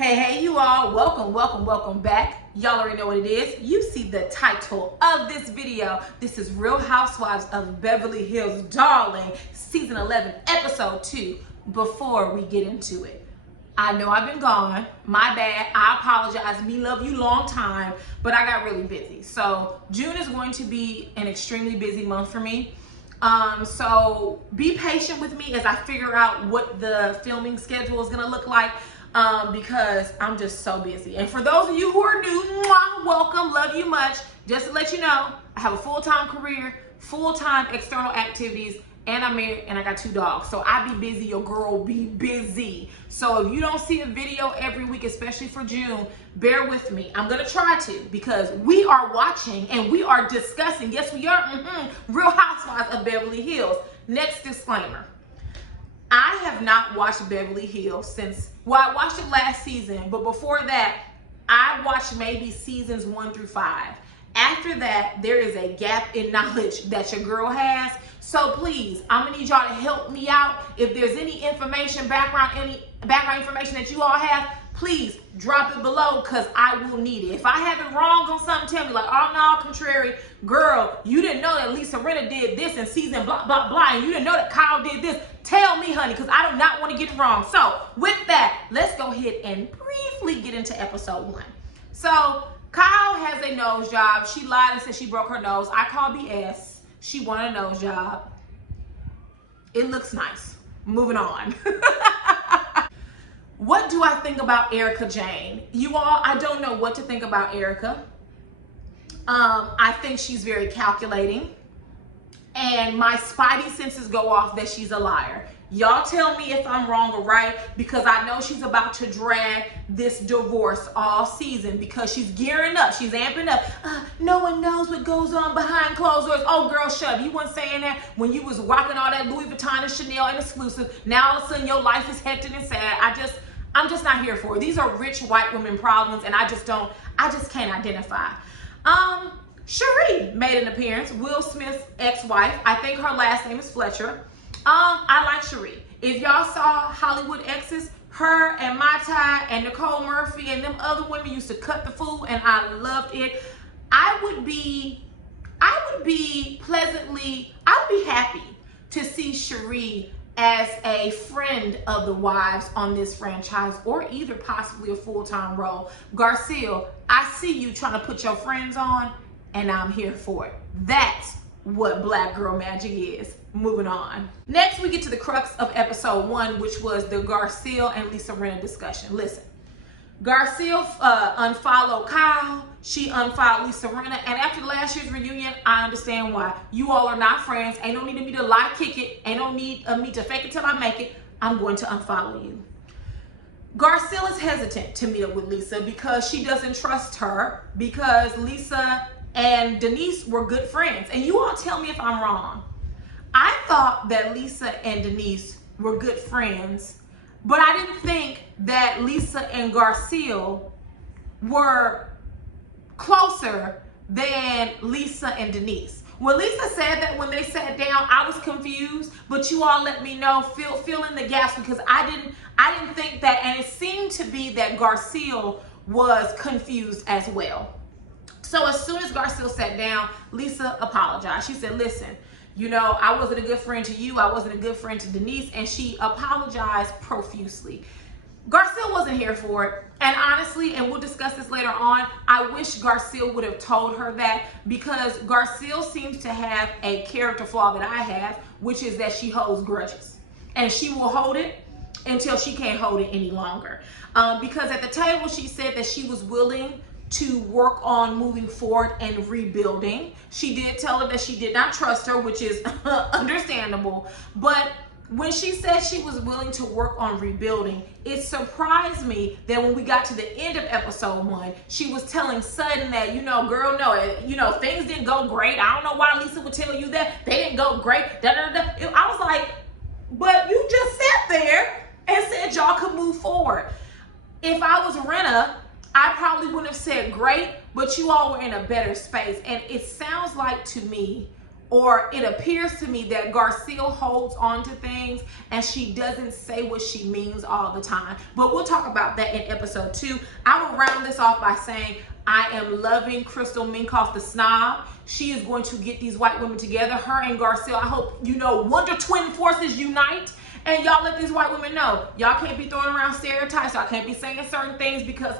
Hey, you all, welcome back. Y'all already know what it is. You see the title of this video. This is Real Housewives of Beverly Hills, darling, season 11, episode 2. Before we get into it, I know I've been gone. My bad. I apologize. Me love you long time, but I got really busy. So June is going to be an extremely busy month for me. So be patient with me as I figure out what the filming schedule is going to look like. Because I'm just so busy. And for those of you who are new, welcome, love you much. Just to let you know, I have a full-time career, full-time external activities, and I'm married and I got 2 dogs. So I be busy, your girl be busy. So if you don't see a video every week, especially for June, bear with me. I'm gonna try to, because we are watching and we are discussing, yes we are, Real Housewives of Beverly Hills. Next disclaimer. I have not watched Beverly Hills since, well, I watched it last season, but before that, I watched maybe seasons 1 through 5. After that, there is a gap in knowledge that your girl has. So please, I'm gonna need y'all to help me out. If there's any information, background information that you all have, please drop it below, because I will need it. If I have it wrong on something, tell me, like, oh no, contrary, girl, you didn't know that Lisa Rinna did this in season blah, blah, blah, and you didn't know that Kyle did this. Tell me, honey, because I do not want to get it wrong. So with that, let's go ahead and briefly get into episode 1. So Kyle has a nose job. She lied and said she broke her nose. I call BS. She wanted a nose job. It looks nice. Moving on. What do I think about Erica Jane? You all, I don't know what to think about Erica. I think she's very calculating. And my spidey senses go off that she's a liar. Y'all tell me if I'm wrong or right, because I know she's about to drag this divorce all season, because she's gearing up. She's amping up. No one knows what goes on behind closed doors. Oh, girl, shut up. You weren't saying that when you was rocking all that Louis Vuitton and Chanel and exclusive. Now all of a sudden your life is hectic and sad. I'm just not here for it. These are rich white women problems, and I just can't identify. Cherie made an appearance, Will Smith's ex-wife. I think her last name is Fletcher. I like Cherie. If y'all saw Hollywood Exes, her and Mai Tai and Nicole Murphy and them other women used to cut the food, and I loved it. I would be happy to see Cherie as a friend of the wives on this franchise, or either possibly a full-time role. Garcelle, I see you trying to put your friends on, and I'm here for it. That's what black girl magic is. Moving on. Next, we get to the crux of episode 1, which was the Garcelle and Lisa Rinna discussion. Listen, Garcelle unfollowed Kyle. She unfollowed Lisa Rinna. And after last year's reunion, I understand why. You all are not friends. Ain't no need of me to lie, kick it. Ain't no need of me to fake it till I make it. I'm going to unfollow you. Garcelle is hesitant to meet up with Lisa because she doesn't trust her, because Lisa and Denise were good friends. And you all tell me if I'm wrong. I thought that Lisa and Denise were good friends, but I didn't think that Lisa and Garcelle were closer than Lisa and Denise. When Lisa said that, when they sat down, I was confused, but you all let me know, fill in the gaps, because I didn't think that, and it seemed to be that Garcelle was confused as well. So as soon as Garcelle sat down, Lisa apologized. She said, listen, you know, I wasn't a good friend to you. I wasn't a good friend to Denise. And she apologized profusely. Garcelle wasn't here for it. And honestly, and we'll discuss this later on, I wish Garcelle would have told her that, because Garcelle seems to have a character flaw that I have, which is that she holds grudges. And she will hold it until she can't hold it any longer. Because at the table, she said that she was willing to work on moving forward and rebuilding. She did tell her that she did not trust her, which is understandable. But when she said she was willing to work on rebuilding, it surprised me that when we got to the end of episode 1, she was telling Sutton that, you know, girl, no, you know, things didn't go great. I don't know why Lisa would tell you that. They didn't go great. I was like, but you just sat there and said y'all could move forward. If I was Rinna, I probably wouldn't have said great, but you all were in a better space. And it sounds like to me, or it appears to me that Garcelle holds on to things and she doesn't say what she means all the time. But we'll talk about that in episode 2. I will round this off by saying I am loving Crystal Minkoff the snob. She is going to get these white women together. Her and Garcelle, I hope you know, Wonder Twin forces unite. And y'all let these white women know, y'all can't be throwing around stereotypes. Y'all can't be saying certain things because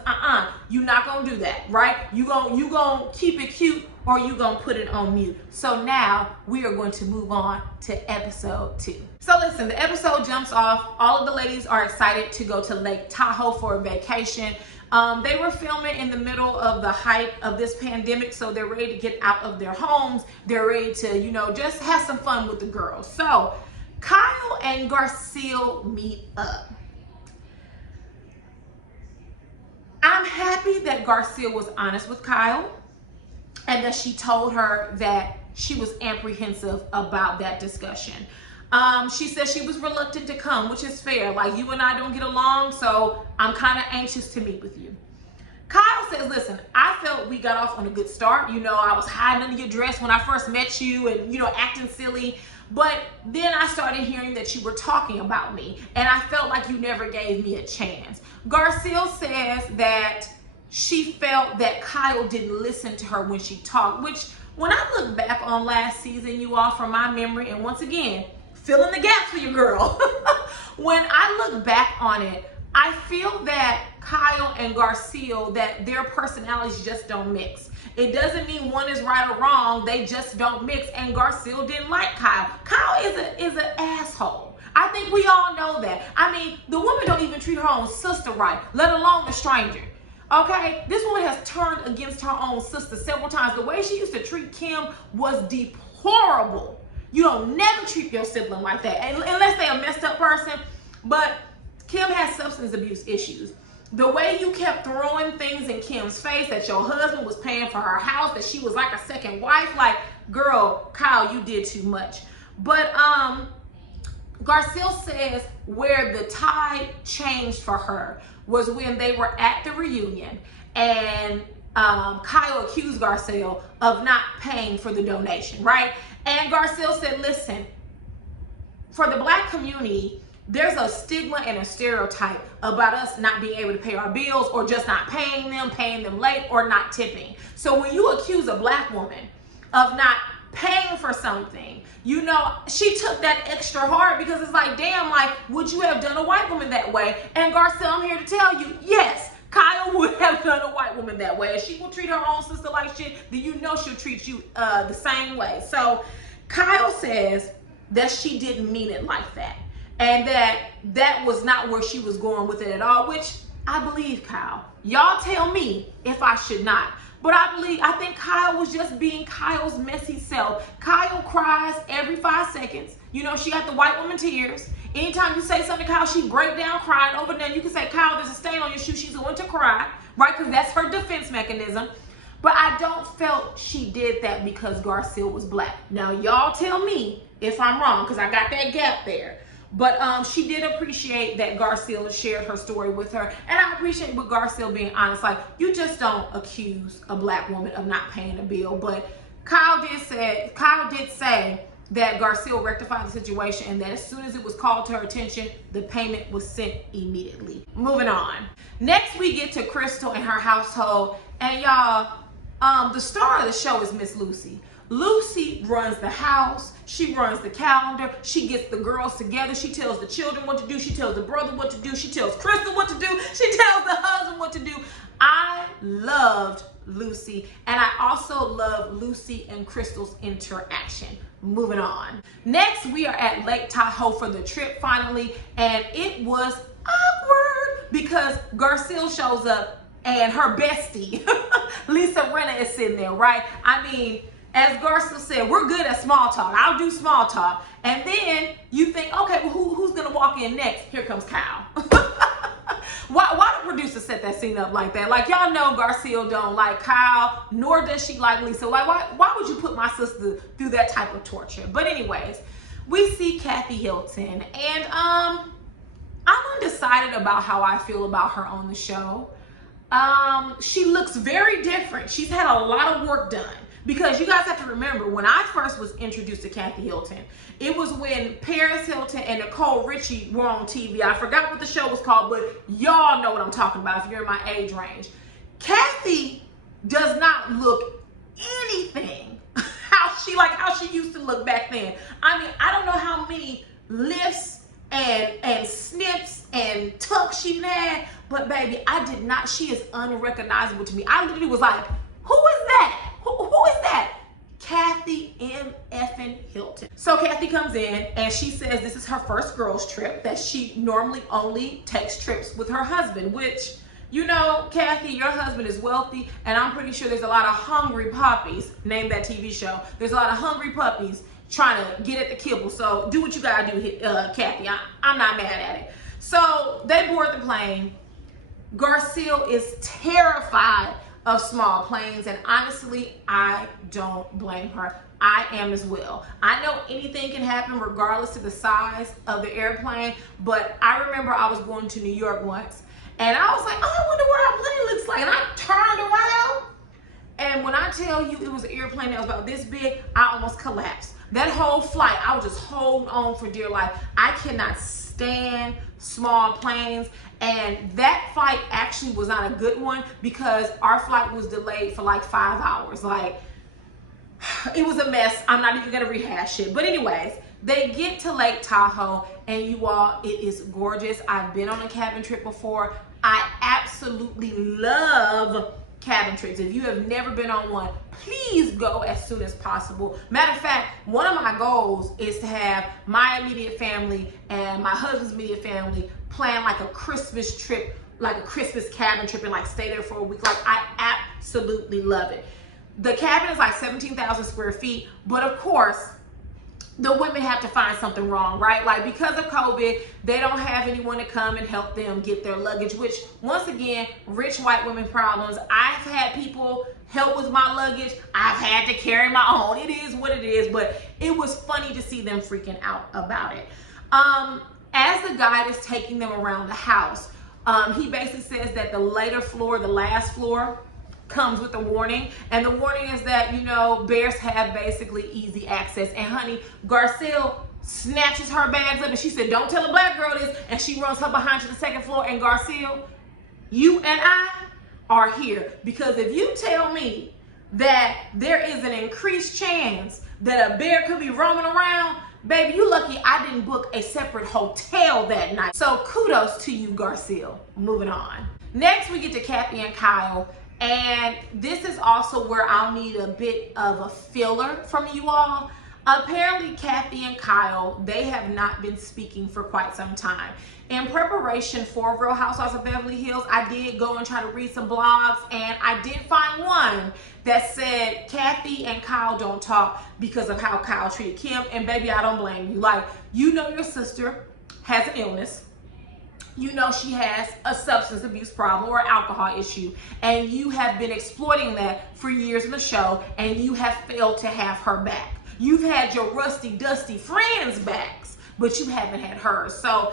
you're not gonna do that, right? You gonna keep it cute or you gonna put it on mute. So now we are going to move on to episode 2. So listen, the episode jumps off. All of the ladies are excited to go to Lake Tahoe for a vacation. They were filming in the middle of the height of this pandemic, so they're ready to get out of their homes. They're ready to, you know, just have some fun with the girls. So Kyle and Garcelle meet up. I'm happy that Garcelle was honest with Kyle and that she told her that she was apprehensive about that discussion. She said she was reluctant to come, which is fair. Like, you and I don't get along, so I'm kind of anxious to meet with you. Kyle says, listen, I felt we got off on a good start. You know, I was hiding under your dress when I first met you and, you know, acting silly. But then I started hearing that you were talking about me, and I felt like you never gave me a chance. Garcelle says that she felt that Kyle didn't listen to her when she talked, which when I look back on last season, you all, from my memory, and once again, fill in the gaps for your girl. When I look back on it, I feel that Kyle and Garcelle, that their personalities just don't mix. It doesn't mean one is right or wrong. They just don't mix. And Garcelle didn't like Kyle. Kyle is an asshole. I think we all know that. I mean, the woman don't even treat her own sister right, let alone a stranger. Okay? This woman has turned against her own sister several times. The way she used to treat Kim was deplorable. You don't never treat your sibling like that, unless they're a messed up person. But Kim has substance abuse issues. The way you kept throwing things in Kim's face, that your husband was paying for her house, that she was like a second wife, like, girl, Kyle, you did too much. But Garcelle says where the tide changed for her was when they were at the reunion and Kyle accused Garcelle of not paying for the donation, right? And Garcelle said, listen, for the Black community, there's a stigma and a stereotype about us not being able to pay our bills, or just not paying them late, or not tipping. So when you accuse a Black woman of not paying for something, you know, she took that extra hard, because it's like, damn, like, would you have done a white woman that way? And Garcelle, I'm here to tell you, yes, Kyle would have done a white woman that way. If she will treat her own sister like shit, then you know she'll treat you the same way. So Kyle says that she didn't mean it like that, and that was not where she was going with it at all, which I believe Kyle. Y'all tell me if I should not. But I think Kyle was just being Kyle's messy self. Kyle cries every 5 seconds. You know, she got the white woman tears. Anytime you say something to Kyle, she break down crying over there. You can say, Kyle, there's a stain on your shoe. She's going to cry, right? Because that's her defense mechanism. But I don't felt she did that because Garcelle was Black. Now, y'all tell me if I'm wrong, because I got that gap there. But she did appreciate that Garcelle shared her story with her. And I appreciate with Garcelle being honest. Like, you just don't accuse a Black woman of not paying a bill. But Kyle did say that Garcelle rectified the situation, and that as soon as it was called to her attention, the payment was sent immediately. Moving on. Next, we get to Crystal and her household. And y'all, the star of the show is Miss Lucy. Lucy runs the house, she runs the calendar, she gets the girls together, she tells the children what to do, she tells the brother what to do, she tells Crystal what to do, she tells the husband what to do. I loved Lucy, and I also love Lucy and Crystal's interaction. Moving on. Next, we are at Lake Tahoe for the trip finally, and it was awkward because Garcelle shows up and her bestie, Lisa Rinna, is sitting there, right? I mean, as Garcelle said, we're good at small talk. I'll do small talk. And then you think, okay, well, who's going to walk in next? Here comes Kyle. Why the producer set that scene up like that? Like, y'all know Garcelle don't like Kyle, nor does she like Lisa. Like, why would you put my sister through that type of torture? But anyways, we see Kathy Hilton. And I'm undecided about how I feel about her on the show. She looks very different. She's had a lot of work done. Because you guys have to remember, when I first was introduced to Kathy Hilton, it was when Paris Hilton and Nicole Richie were on TV. I forgot what the show was called, but y'all know what I'm talking about if you're in my age range. Kathy does not look anything how she used to look back then. I mean, I don't know how many lifts and snips and tucks she had, but baby, I did not. She is unrecognizable to me. I literally was like, who is that? Who is that? Kathy M. effing Hilton. So Kathy comes in and she says this is her first girls trip, that she normally only takes trips with her husband, which, you know, Kathy, your husband is wealthy, and I'm pretty sure there's a lot of hungry puppies, name that TV show. There's a lot of hungry puppies trying to get at the kibble. So do what you gotta do, Kathy. I'm not mad at it. So they board the plane. Garcelle is terrified of small planes, and honestly, I don't blame her. I am as well. I know anything can happen regardless of the size of the airplane, but I remember I was going to New York once, and I was like, oh, I wonder what our plane looks like, and I turned around, and when I tell you it was an airplane that was about this big, I almost collapsed. That whole flight, I was just holding on for dear life. I cannot stand small planes, and that flight actually was not a good one because our flight was delayed for like 5 hours. Like, it was a mess. I'm not even gonna rehash it. But anyways, they get to Lake Tahoe, and you all, it is gorgeous. I've been on a cabin trip before. I absolutely love cabin trips. If you have never been on one, please go as soon as possible. Matter of fact, one of my goals is to have my immediate family and my husband's immediate family plan like a Christmas trip, like a Christmas cabin trip, and like stay there for a week. Like, I absolutely love it. The cabin is like 17,000 square feet, but of course, the women have to find something wrong, right? Like, because of COVID, they don't have anyone to come and help them get their luggage, which, once again, rich white women problems. I've had people help with my luggage. I've had to carry my own. It is what it is, but it was funny to see them freaking out about it. As the guide is taking them around the house, he basically says that the later floor, the last floor, comes with a warning, and the warning is that, you know, bears have basically easy access. And honey, Garcelle snatches her bags up and she said, don't tell a black girl this, and she runs her behind to the second floor. And Garcelle, you and I are here, because if you tell me that there is an increased chance that a bear could be roaming around, baby, you lucky I didn't book a separate hotel that night. So kudos to you, Garcelle. Moving on. Next, we get to Kathy and Kyle. And this is also where I'll need a bit of a filler from you all. Apparently, Kathy and Kyle, they have not been speaking for quite some time. In preparation for Real Housewives of Beverly Hills, I did go and try to read some blogs, and I did find one that said Kathy and Kyle don't talk because of how Kyle treated Kim. And baby, I don't blame you. Like, you know your sister has an illness. You know she has a substance abuse problem or alcohol issue, and you have been exploiting that for years in the show, and you have failed to have her back. You've had your rusty, dusty friends' backs, but you haven't had hers. So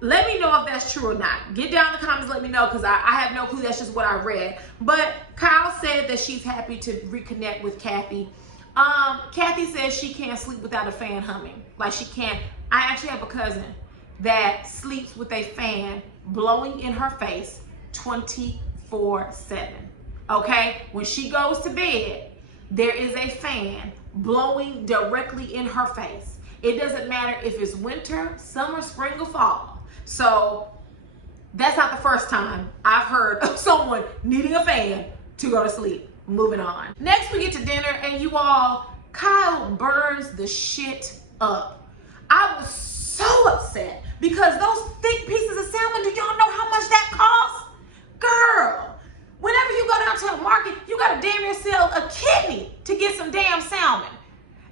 let me know if that's true or not. Get down in the comments, let me know, because I have no clue. That's just what I read. But Kyle said that she's happy to reconnect with Kathy. Kathy says she can't sleep without a fan humming. Like, she can't. I actually have a cousin that sleeps with a fan blowing in her face 24/7. Okay? When she goes to bed, there is a fan blowing directly in her face. It doesn't matter if it's winter, summer, spring, or fall. So that's not the first time I've heard of someone needing a fan to go to sleep. Moving on. Next, we get to dinner, and you all, Kyle burns the shit up. I was so upset because those thick pieces of salmon, do y'all know how much that costs? Girl, whenever you go down to a market, you gotta damn near sell a kidney to get some damn salmon.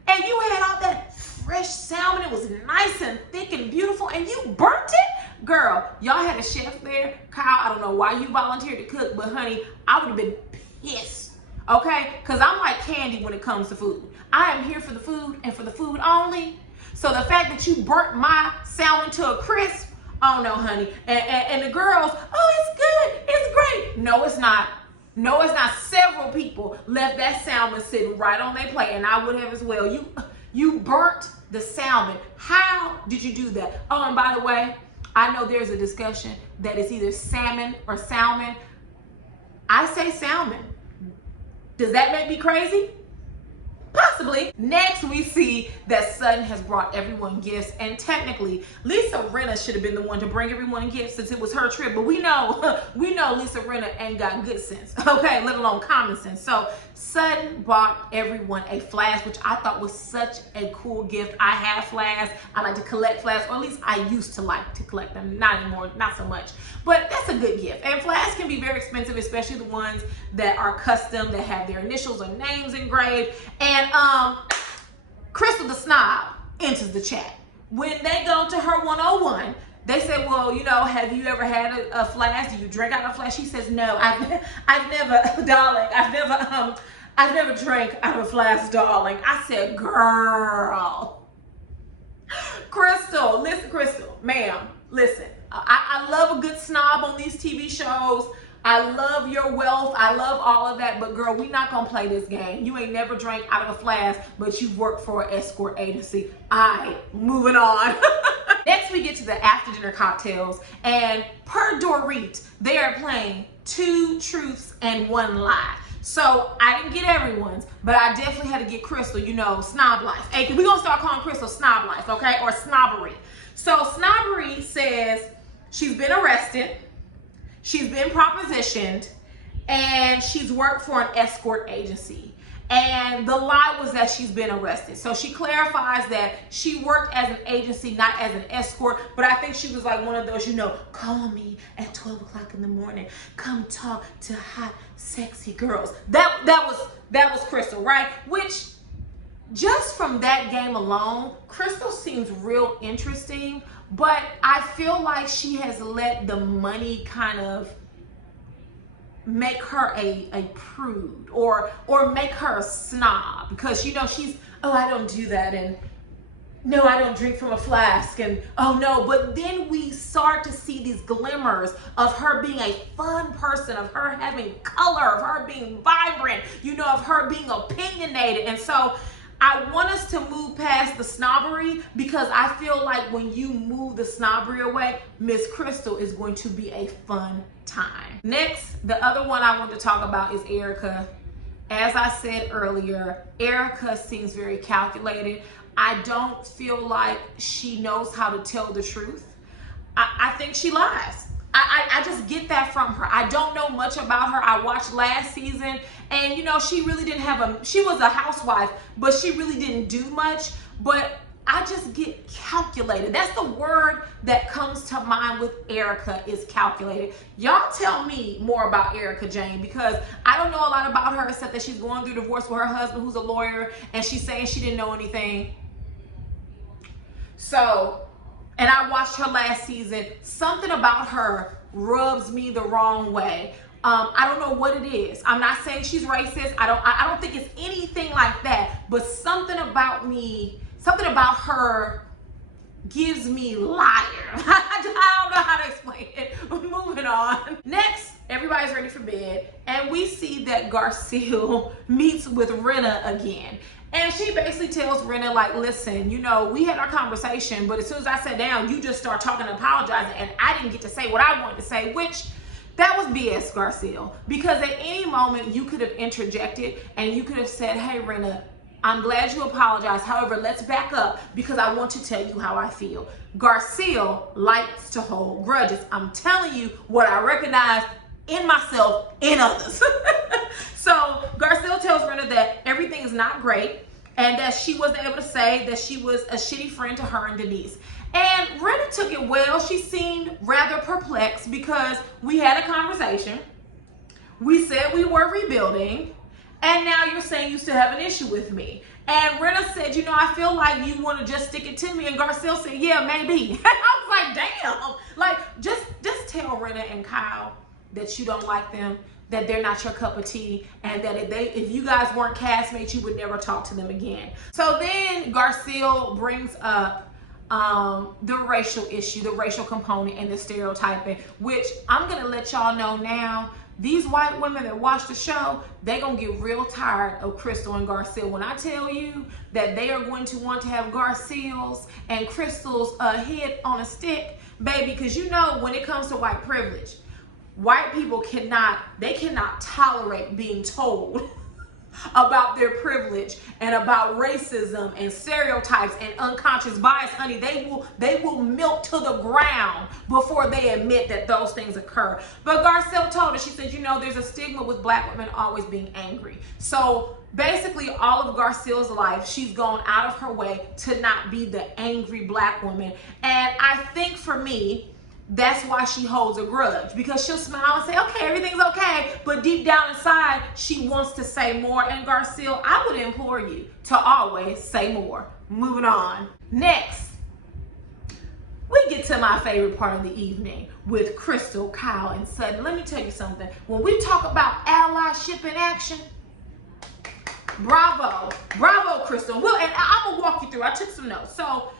And you had all that fresh salmon. It was nice and thick and beautiful, and you burnt it? Girl, y'all had a chef there. Kyle, I don't know why you volunteered to cook, but honey, I would have been pissed, okay? Because I'm like Candy when it comes to food. I am here for the food and for the food only. So the fact that you burnt my salmon to a crisp, oh no, honey. And the girls, oh, it's good, it's great. No, it's not. No, it's not. Several people left that salmon sitting right on their plate, and I would have as well. You burnt the salmon. How did you do that? Oh, and by the way, I know there's a discussion that it's either salmon or salmon. I say salmon. Does that make me crazy? Possibly. Next, we see that Sutton has brought everyone gifts, and technically, Lisa Rinna should have been the one to bring everyone gifts since it was her trip. But we know Lisa Rinna ain't got good sense, okay, let alone common sense. So Sutton bought everyone a flask, which I thought was such a cool gift. I have flasks. I like to collect flasks, or at least I used to like to collect them. Not anymore, not so much. But that's a good gift. And flasks can be very expensive, especially the ones that are custom, that have their initials or names engraved. And Crystal the Snob enters the chat. When they go to her 101, they say, well, you know, have you ever had a flask? Do you drink out of a flask? She says, no, I've never, darling, I've never drank out of a flask, darling. I said, girl. Crystal, ma'am, listen. I love a good snob on these TV shows. I love your wealth. I love all of that. But girl, we not going to play this game. You ain't never drank out of a flask, but you work for an escort agency. All right, moving on. Next, we get to the after dinner cocktails. And per Dorit, they are playing 2 truths and 1 lie. So I didn't get everyone's, but I definitely had to get Crystal, you know, Snob Life. Hey, we're going to start calling Crystal Snob Life, okay? Or Snobbery. So Snobbery says she's been arrested, she's been propositioned, and she's worked for an escort agency. And the lie was that she's been arrested. So she clarifies that she worked as an agency, not as an escort. But I think she was like one of those, you know, call me at 12 o'clock in the morning. Come talk to hot, sexy girls. That was Crystal, right? Which, just from that game alone, Crystal seems real interesting. But I feel like she has let the money kind of make her a prude or make her a snob, because you know she's, oh, I don't do that, and no, I don't drink from a flask, and oh no. But then we start to see these glimmers of her being a fun person, of her having color, of her being vibrant, you know, of her being opinionated. And so I want us to move past the snobbery, because I feel like when you move the snobbery away, Miss Crystal is going to be a fun time. Next, the other one I want to talk about is Erica. As I said earlier, Erica seems very calculated. I don't feel like she knows how to tell the truth. I think she lies. I just get that from her. I don't know much about her. I watched last season, and you know, she really didn't have she was a housewife, but she really didn't do much. But I just get calculated. That's the word that comes to mind with Erica, is calculated. Y'all tell me more about Erica Jane, because I don't know a lot about her except that she's going through divorce with her husband, who's a lawyer, and she's saying she didn't know anything. So, and I watched her last season. Something about her rubs me the wrong way. I don't know what it is. I'm not saying she's racist. I don't think it's anything like that. But something about her gives me liar. I don't know how to explain it. Moving on. Next, everybody's ready for bed, and we see that Garcelle meets with Rinna again. And she basically tells Rinna, like, listen, you know, we had our conversation, but as soon as I sat down, you just start talking and apologizing, and I didn't get to say what I wanted to say, which, that was BS, Garcelle. Because at any moment, you could have interjected, and you could have said, hey, Rinna, I'm glad you apologized. However, let's back up, because I want to tell you how I feel. Garcelle likes to hold grudges. I'm telling you what I recognize in myself, in others. So Garcelle tells Rinna that everything is not great, and that she wasn't able to say that she was a shitty friend to her and Denise. And Rinna took it well. She seemed rather perplexed, because we had a conversation. We said we were rebuilding, and now you're saying you still have an issue with me. And Rinna said, you know, I feel like you want to just stick it to me. And Garcelle said, yeah, maybe. And I was like, damn. Like, just tell Rinna and Kyle that you don't like them, that they're not your cup of tea, and that if you guys weren't castmates, you would never talk to them again. So then Garcelle brings up the racial issue, the racial component, and the stereotyping, which I'm gonna let y'all know now, these white women that watch the show, they're going to get real tired of Crystal and Garcelle. When I tell you that they are going to want to have Garcelle's and Crystal's head on a stick, baby, because you know when it comes to white privilege, white people cannot tolerate being told about their privilege and about racism and stereotypes and unconscious bias. Honey, they will melt to the ground before they admit that those things occur. But Garcelle told her, she said, you know, there's a stigma with black women always being angry. So basically all of Garcelle's life, she's gone out of her way to not be the angry black woman. And I think for me, that's why she holds a grudge, because she'll smile and say, okay, everything's okay, but deep down inside, she wants to say more. And Garcelle, I would implore you to always say more. Moving on. Next, we get to my favorite part of the evening with Crystal, Kyle, and Sutton. Let me tell you something. When we talk about allyship in action, bravo, Crystal. And I'm gonna walk you through. I took some notes. So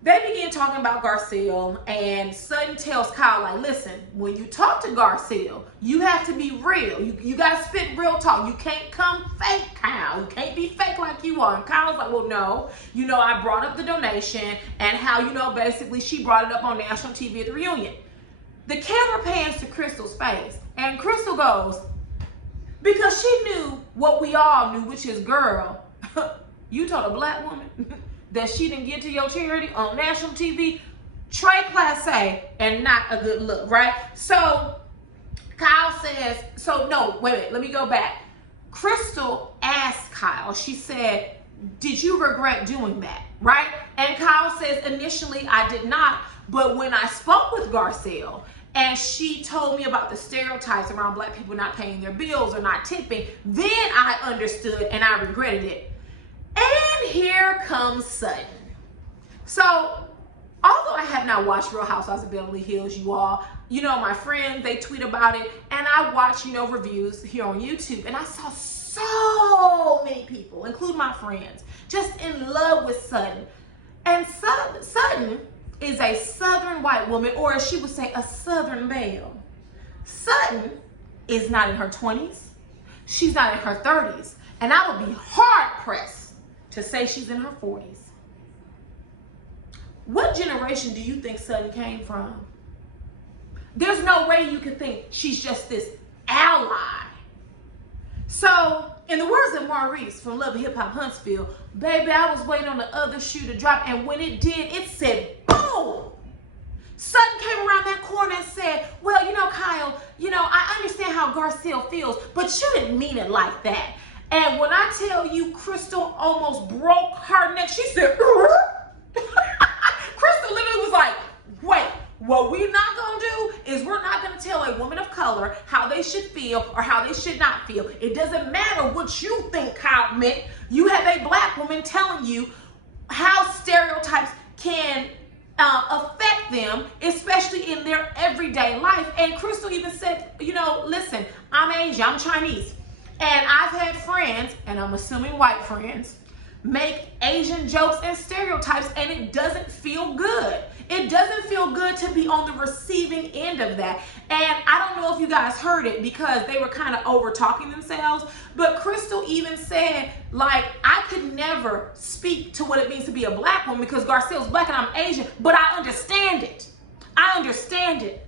they begin talking about Garcelle, and Sutton tells Kyle, like, listen, when you talk to Garcelle, you have to be real. You got to spit real talk. You can't come fake, Kyle. You can't be fake like you are. And Kyle's like, well, no. You know, I brought up the donation and how, you know, basically she brought it up on national TV at the reunion. The camera pans to Crystal's face, and Crystal goes, because she knew what we all knew, which is, girl, you told a black woman that she didn't get to your charity on national TV, très placé and not a good look, right? So Kyle says, wait, let me go back. Crystal asked Kyle, she said, did you regret doing that, right? And Kyle says, initially I did not, but when I spoke with Garcelle and she told me about the stereotypes around black people not paying their bills or not tipping, then I understood and I regretted it. And here comes Sutton. So, although I have not watched Real Housewives of Beverly Hills, you all, you know, my friends, they tweet about it, and I watch, you know, reviews here on YouTube, and I saw so many people, including my friends, just in love with Sutton. And Sutton is a Southern white woman, or as she would say, a Southern belle. Sutton is not in her 20s. She's not in her 30s. And I would be hard-pressed to say she's in her 40s. What generation do you think Sutton came from? There's no way you could think she's just this ally. So, in the words of Maurice from Love and Hip Hop Huntsville, baby, I was waiting on the other shoe to drop, and when it did, it said, boom! Sutton came around that corner and said, well, you know, Kyle, you know, I understand how Garcelle feels, but you didn't mean it like that. And when I tell you Crystal almost broke her neck, she said, Crystal literally was like, wait, what we're not going to do is we're not going to tell a woman of color how they should feel or how they should not feel. It doesn't matter what you think Kyle meant. You have a black woman telling you how stereotypes can affect them, especially in their everyday life. And Crystal even said, you know, listen, I'm Asian, I'm Chinese. And I've had friends, and I'm assuming white friends, make Asian jokes and stereotypes, and it doesn't feel good. It doesn't feel good to be on the receiving end of that. And I don't know if you guys heard it because they were kind of over talking themselves, but Crystal even said, like, I could never speak to what it means to be a black woman because Garcelle's black and I'm Asian, but I understand it. I understand it.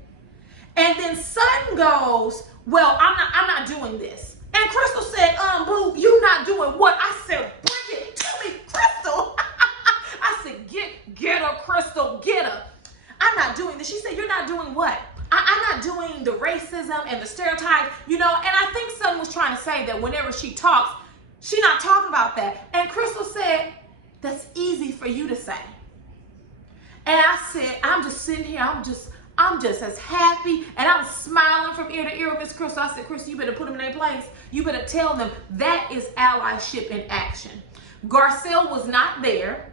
And then Sutton goes, well, I'm not doing this. And Crystal said, boo, you not doing what? I said, bring it to me, Crystal. I said, get her, Crystal, get her. I'm not doing this. She said, you're not doing what? I'm not doing the racism and the stereotype, you know. And I think Sutton was trying to say that whenever she talks, she's not talking about that. And Crystal said, that's easy for you to say. And I said, I'm just sitting here, I'm just as happy, and I'm smiling from ear to ear with Miss Crystal. I said, Crystal, you better put them in their place. You better tell them that is allyship in action. Garcelle was not there.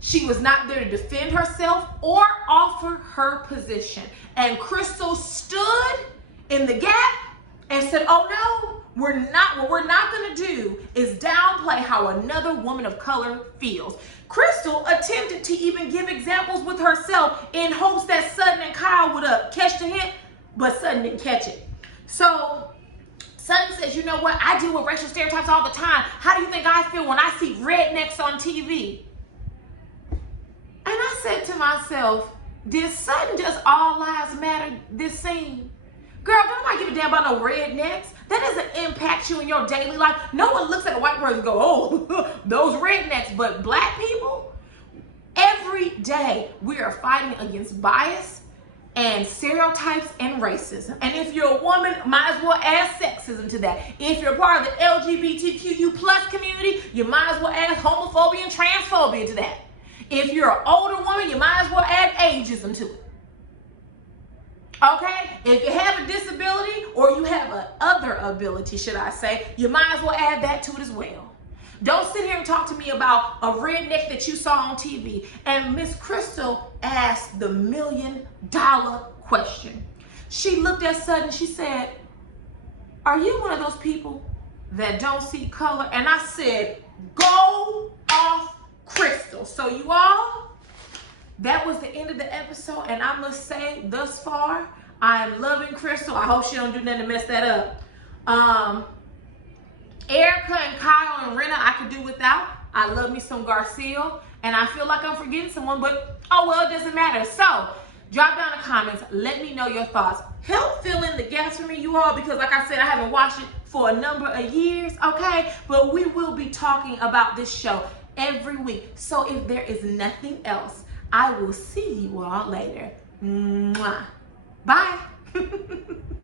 She was not there to defend herself or offer her position. And Crystal stood in the gap and said, oh no, what we're not gonna do is downplay how another woman of color feels. Crystal attempted to even give examples with herself in hopes that Sutton and Kyle would catch the hint, but Sutton didn't catch it. So you know what? I deal with racial stereotypes all the time. How do you think I feel when I see rednecks on TV? And I said to myself, did Sutton just all lives matter this scene? Girl, don't nobody give a damn about no rednecks. That doesn't impact you in your daily life. No one looks at a white person and go, oh, those rednecks. But black people, every day we are fighting against bias and stereotypes and racism. And if you're a woman, might as well add sexism to that. If you're part of the LGBTQ plus community, you might as well add homophobia and transphobia to that. If you're an older woman, you might as well add ageism to it. Okay? If you have a disability or you have an other ability, should I say, you might as well add that to it as well. Don't sit here and talk to me about a redneck that you saw on TV. And Miss Crystal asked the $1 million question. She looked at Sutton, she said, are you one of those people that don't see color? And I said, go off, Crystal. So you all, that was the end of the episode, and I must say, thus far, I am loving Crystal. I hope she don't do nothing to mess that up. Erica and Kyle and Rena, I could do without. I love me some Garcelle, and I feel like I'm forgetting someone, but oh well, it doesn't matter. So, drop down in the comments. Let me know your thoughts. Help fill in the gaps for me, you all, because like I said, I haven't watched it for a number of years, okay? But we will be talking about this show every week. So if there is nothing else, I will see you all later. Mwah. Bye.